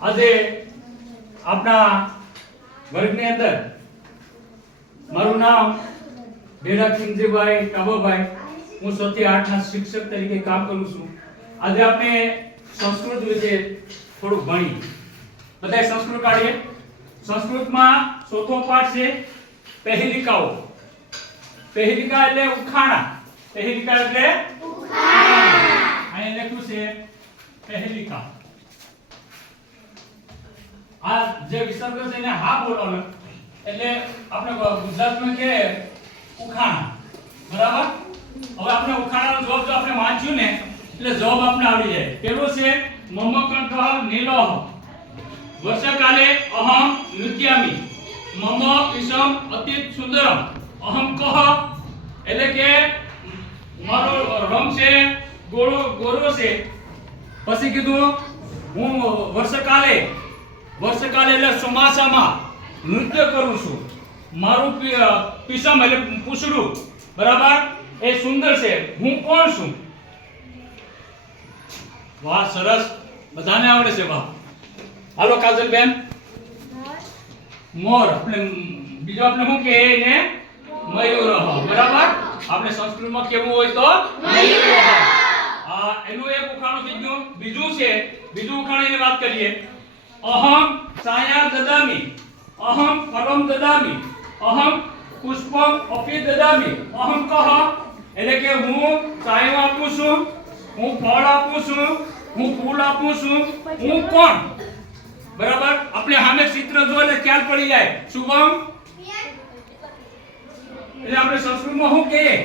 આજે આપણા વર્ગની અંદર મારું નામ ડેરા કિંજભાઈ કાબાભાઈ, હું 6 થી 8 ના શિક્ષક તરીકે કામ કરું છું. આજે આપણે સંસ્કૃત વિશે થોડું ભણીએ. બધાય સંસ્કૃત કાઢીએ. સંસ્કૃતમાં ચોથો પાઠ છે પહેલિકાઓ. પહેલિકા એટલે ઉખાણા. પહેલિકા એટલે ઉખાણા. અહીં લખ્યું છે પહેલિકા. આ જે વિસર્ગ છે એને હા બોલવાનો એટલે આપણે ગુજરાતમાં કે ઉખાણા. બરાબર? હવે આપણે ઉખાણાનો જવાબ જો આપણે વાંચ્યું ને એટલે જવાબ આપણે આવડી જાય. પેલો છે મમકંઠ નીલોહ વર્ષકાલે અહમ નૃત્યામી મમ ઈશમ અતિ સુંદરમ અહમ કહ એટલે કે મારો રંગ છે ગોરો છે. પછી કીધું હું વર્ષકાલે એટલે ચોમાસામાં નૃત્ય કરું છું. મારું પીસમ એટલે પૂછડું બરાબર એ સુંદર છે. હું કોણ છું? વાહ, સરસ, બધાને આવડે છે. વાહ. હાલો કાજલબેન. મોર. આપણે બીજો આપણે શું કહે એને મયુરહ. બરાબર? આપણે સંસ્કૃતમાં કેવું હોય તો મયુરહ. આ એનું એક ઉખાણું થઈ ગયું. બીજું છે, બીજું ઉખાણાની વાત કરીએ. અહમ છાયા દદામી અહમ ફલમ દદામી અહમ પુષ્પમ અપી દદામી અહમ કહ એટલે કે હું છાયો આપું છું, હું ફળ આપું છું, હું ફૂલ આપું છું, હું કોણ? બરાબર? આપણે સામે ચિત્ર જોઈને ખ્યાલ પડી જાય. શુભમ એટલે આપણે સંસ્કૃતમાં શું કહીએ?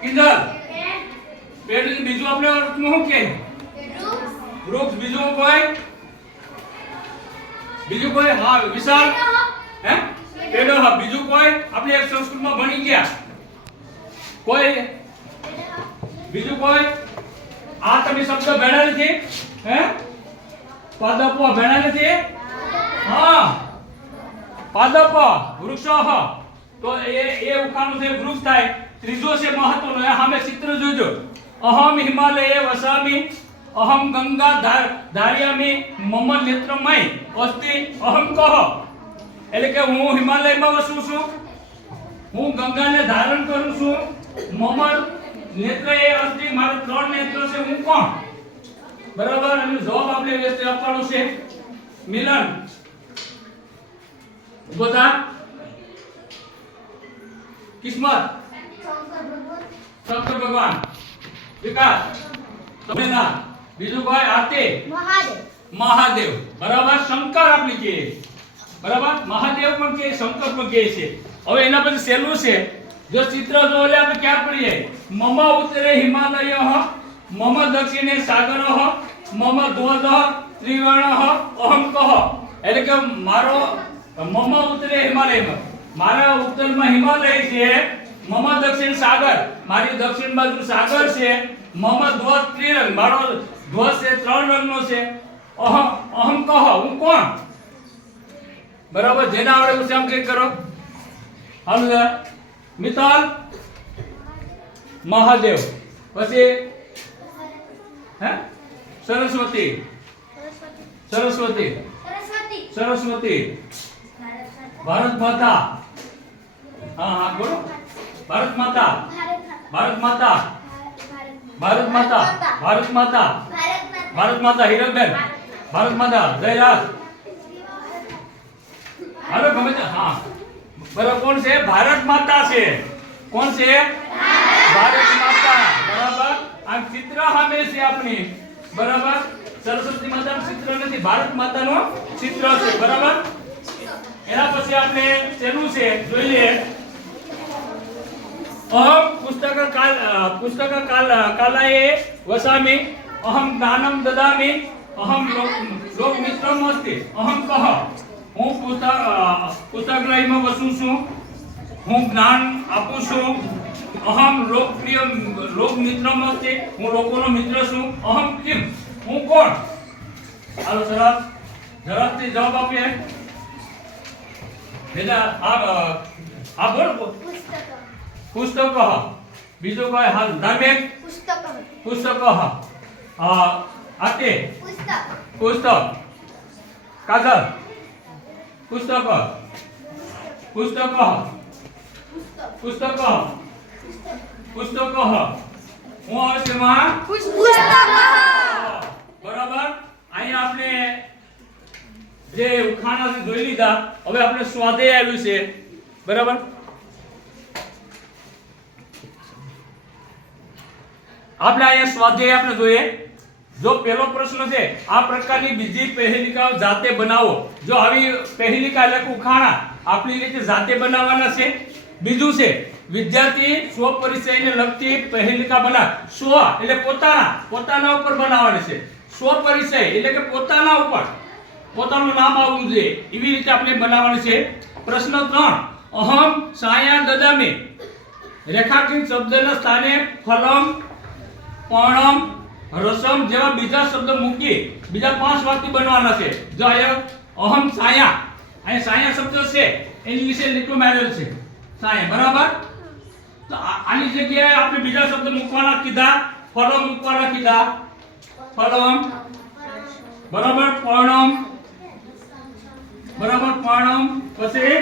કિંજલ પેડ. બીજું આપણે અર્થમાં શું કહીએ? વૃક્ષ. બીજું કોઈ? બીજું કોઈ? હા, વિશાલ. હે? પેડો. હા, બીજું કોઈ? આપણે એક સંસ્કૃતમાં ભણી ગયા. કોઈ? બીજું કોઈ? આ તમે શબ્દ ભણ્યા નથી? હે? પાદપ ભણ્યા નથી? હા, પાદપ વૃક્ષઃ. તો એ ઉખાણું છે વૃક્ષ થાય. ત્રીજો છે મહત્વનો, એ સામે ચિત્ર જોજો. અહમ હિમાલયે વસામી અહમ ગંગા ધાર્યામી મમ નેત્રમય અસ્તિ અહમ કહ એટલે કે હું હિમાલયમાં વસું છું, હું ગંગાને ધારણ કરું છું, મમ નેત્ર એ અસ્તિ મારા 3 નેત્ર છે, હું કોણ? બરાબર? એનો જવાબ આપણે વ્યસ્ત આપવાનો છે. મિલન બધા કિસ્મત શંકર ભગવાન વિકાસ તમેના બીજું કોઈ? આરતી મહાદેવ. બરાબર? શંકર આપણે કહીએ. બરાબર? મહાદેવ પણ કહે, શંકર પણ કહે છે. હવે એના પછી સહેલું છે. જો ચિત્ર જો એટલે આપણે ક્યાં પડી જાય? મમ ઉત્તરે હિમાલયઃ મમ દક્ષિણે સાગરઃ મમ ધ્વજઃ ત્રિવર્ણઃ અહમ કહ એટલે કે મારો મમ ઉત્તરે હિમાલયમાં મારા ઉત્તરમાં હિમાલય છે, મમ દક્ષિણ સાગર મારી દક્ષિણ બાજુ સાગર છે, મમ ધ્વજ ત્રિરંગ મારો ધ્વજ છે 3 રંગનો છે, અહમ કહ હું કોણ? બરાબર? જેના આવડે હું આમ ક્લિક કરો. હાલો મિતાલ મહાદેવ. પછી હે સરસ્વતી ભારત માતા. હા હા બોલો. ભારત માતા હિરલબેન. ભારત માતા જયરાજ. હાલો ગમે તે. હા બરાબર. કોણ છે? ભારત માતા છે. કોણ છે? ભારત માતા. બરાબર? આ ચિત્ર સામે છે આપણી. બરાબર? સરસ્વતી માતાનું ચિત્ર નથી, ભારત માતાનું ચિત્ર છે. બરાબર? એના પછી આપણે ચેલું છે જોઈએ. અહમ પુસ્તક કાલાએ વસામી અહમ જ્ઞાનમ દદામી અહમ લોક મિત્રમ અસ્તિ અહમ કહ હું પુસ્તકાલયમાં વસું છું, હું જ્ઞાન આપું છું, અહમ લોક મિત્રમ અસ્તિ હું લોકોનો મિત્ર છું, અહમ કિમ હું કોણ? હાલો સરસ ઝડપથી જવાબ આપીએ. બેટા આ બોલ. પુસ્તક. બીજો કોઈ? હાલ ધાર્મિક પુસ્તક. આતે પુસ્તક. કાજલ પુસ્તક પુસ્તક પુસ્તક પુસ્તક હું આવે છે માં બરાબર અહીંયા આપણે જે ઉખાણા જોઈ લીધા હવે આપણે સ્વાધ્યાય આવ્યું છે બરાબર આપણે અહીંયા સ્વાધ્યાય આપણે જોઈએ જો પહેલો પ્રશ્ન છે આ પ્રકારની બીજી પહેલિકાઓ જાતે બનાવો જો આવી પહેલિકા એટલે ઉખાણા આપણી રીતે જાતે બનાવવાના છે બીજું છે વિદ્યાર્થી સ્વ પરિચયને લગતી પહેલિકા બનાવ સ્વ એટલે પોતાના ઉપર બનાવવાની છે સ્વ પરિચય એટલે કે પોતાના ઉપર પોતાનું નામ આવવું જોઈએ એવી રીતે આપણે બનાવવાની છે પ્રશ્ન 3 અહમ સાયા દદામે રેખાંકિત શબ્દના સ્થાને ફલમ પર્ણમ રસમ જેવા બીજા શબ્દ મૂકી બીજા 5 વાક્ય બનવાના છે જો અહીંયા અહમ સાયા અહીંયા સાયા શબ્દ છે એની વિશે લીટું મારેલ છે સાયા બરાબર તો આની જગ્યાએ આપણે બીજા શબ્દ મૂકવાના કીધા ફલમ મૂકવાના કીધા ફલમ બરાબર પર્ણમ પછી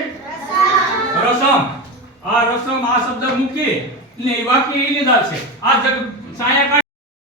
રસમ આ રસમ આ શબ્દ મૂકી એટલે વાક્ય એ લીધા છે આ સાયા